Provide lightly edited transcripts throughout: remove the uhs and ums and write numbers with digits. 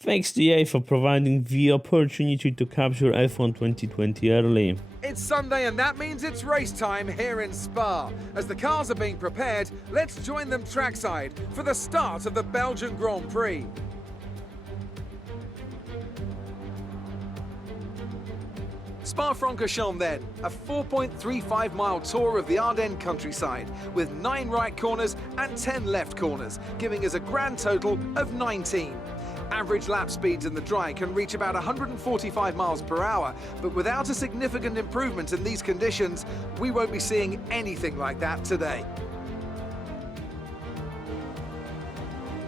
Thanks to EA for providing the opportunity to capture F1 2020 early. It's Sunday and that means it's race time here in Spa. As the cars are being prepared, let's join them trackside for the start of the Belgian Grand Prix. Spa-Francorchamps then, a 4.35-mile tour of the Ardennes countryside with 9 right corners and 10 left corners, giving us a grand total of 19. Average lap speeds in the dry can reach about 145 miles per hour, but without a significant improvement in these conditions, we won't be seeing anything like that today.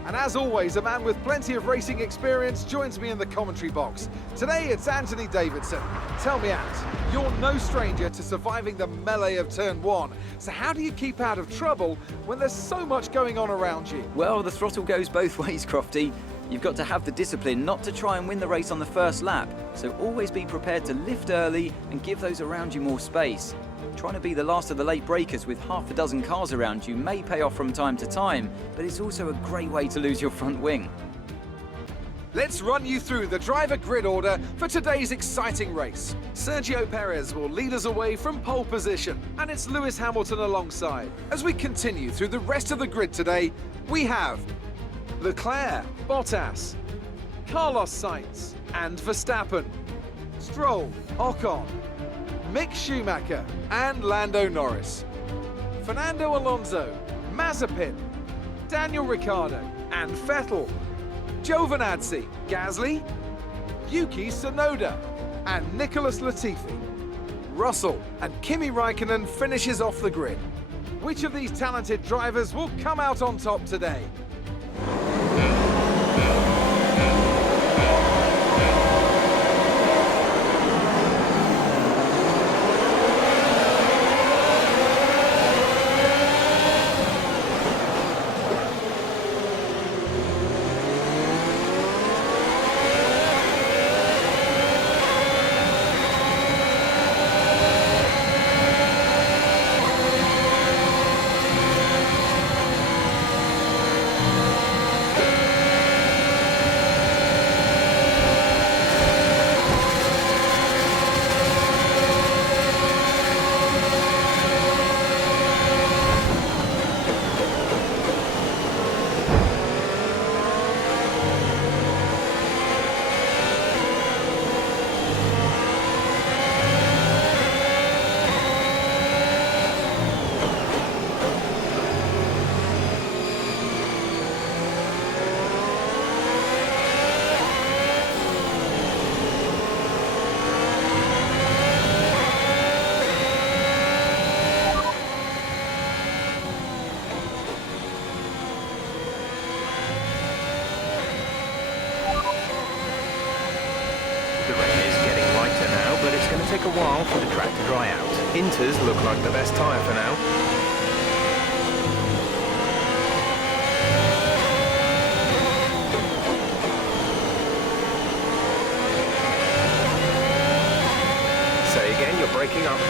And as always, a man with plenty of racing experience joins me in the commentary box. Today it's Anthony Davidson. Tell me, Ant, you're no stranger to surviving the melee of turn 1. So how do you keep out of trouble when there's so much going on around you? Well, the throttle goes both ways, Crofty. You've got to have the discipline not to try and win the race on the first lap, so always be prepared to lift early and give those around you more space. Trying to be the last of the late breakers with half a dozen cars around you may pay off from time to time, but it's also a great way to lose your front wing. Let's run you through the driver grid order for today's exciting race. Sergio Perez will lead us away from pole position, and it's Lewis Hamilton alongside. As we continue through the rest of the grid today, we have Leclerc, Bottas, Carlos Sainz and Verstappen, Stroll, Ocon, Mick Schumacher and Lando Norris, Fernando Alonso, Mazepin, Daniel Ricciardo and Vettel, Giovinazzi, Gasly, Yuki Tsunoda and Nicholas Latifi. Russell and Kimi Räikkönen finishes off the grid. Which of these talented drivers will come out on top today? Take a while for the track to dry out. Inters look like the best tyre for now. Say again, you're breaking up.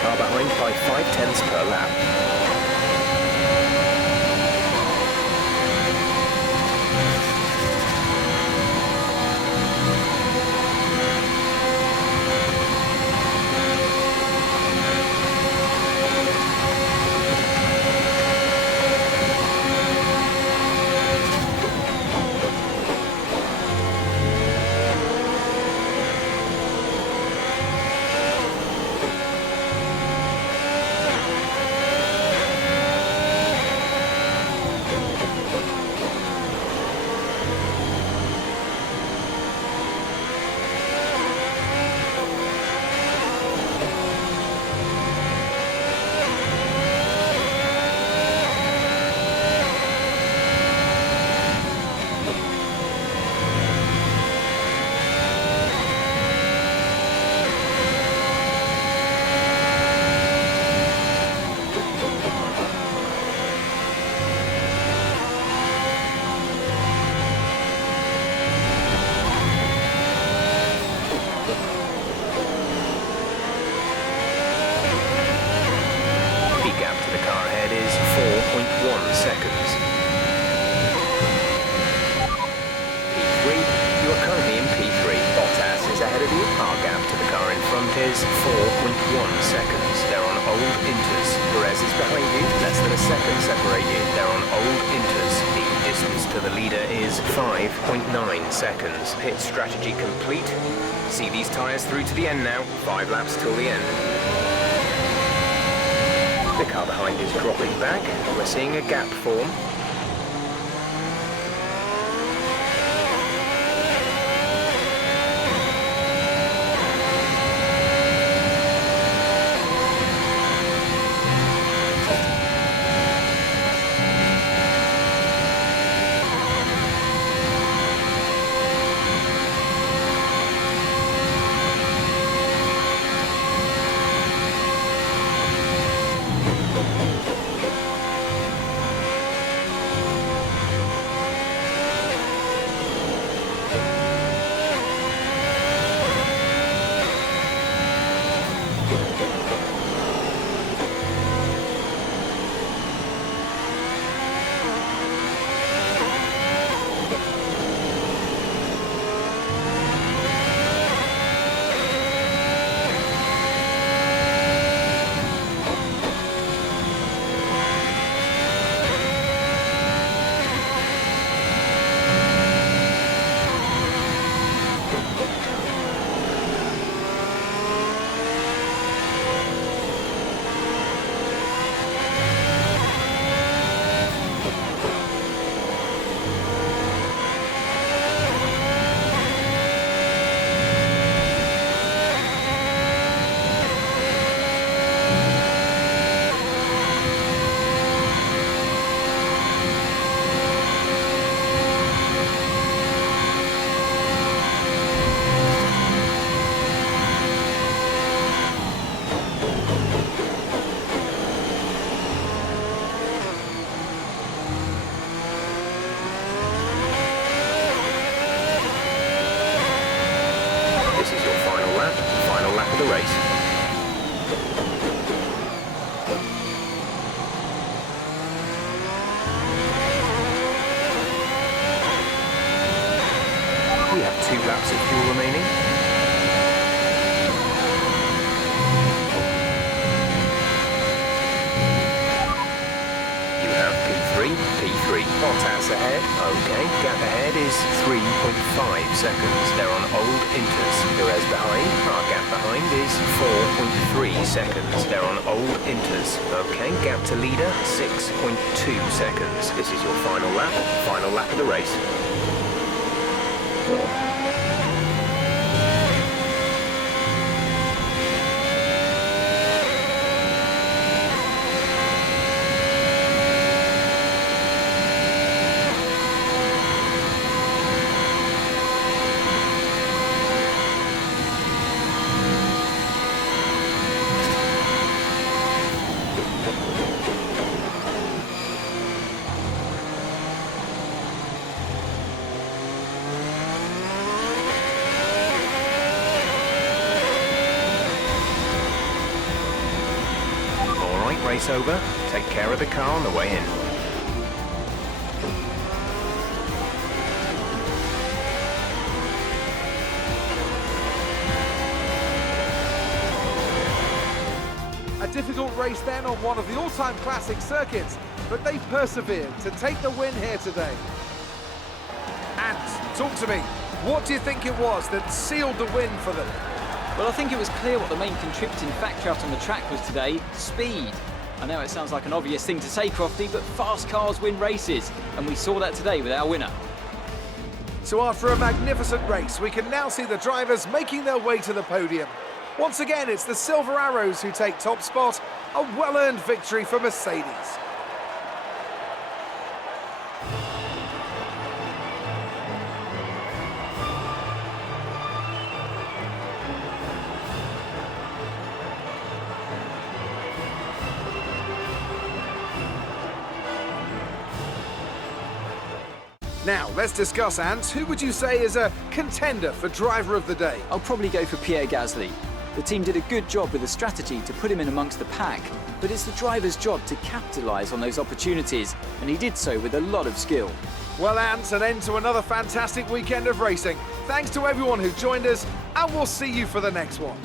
car behind by 0.5 per lap. Is 4.1 seconds. They're on old inters. Perez is behind you, less than a second separate you. They're on old inters. The distance to the leader is 5.9 seconds. Pit strategy complete. See these tyres through to the end now. 5 laps till the end. The car behind is dropping back. We're seeing a gap form. We have 2 laps of fuel remaining. You have P3. Bottas ahead. Okay, gap ahead is 3.5 seconds. They're on old inters. Perez behind. Our gap behind is 4.3 seconds. They're on old inters. Okay, gap to leader, 6.2 seconds. This is your final lap of the race. race over. Take care of the car on the way in. A difficult race then on one of the all-time classic circuits, but they persevered to take the win here today. And talk to me, what do you think it was that sealed the win for them? Well, I think it was clear what the main contributing factor out on the track was today: speed. I know it sounds like an obvious thing to say, Crofty, but fast cars win races, and we saw that today with our winner. So after a magnificent race, we can now see the drivers making their way to the podium. Once again, it's the Silver Arrows who take top spot, a well-earned victory for Mercedes. Now, let's discuss, Ants. Who would you say is a contender for Driver of the Day? I'll probably go for Pierre Gasly. The team did a good job with the strategy to put him in amongst the pack, but it's the driver's job to capitalise on those opportunities, and he did so with a lot of skill. Well, Ants, an end to another fantastic weekend of racing. Thanks to everyone who joined us, and we'll see you for the next one.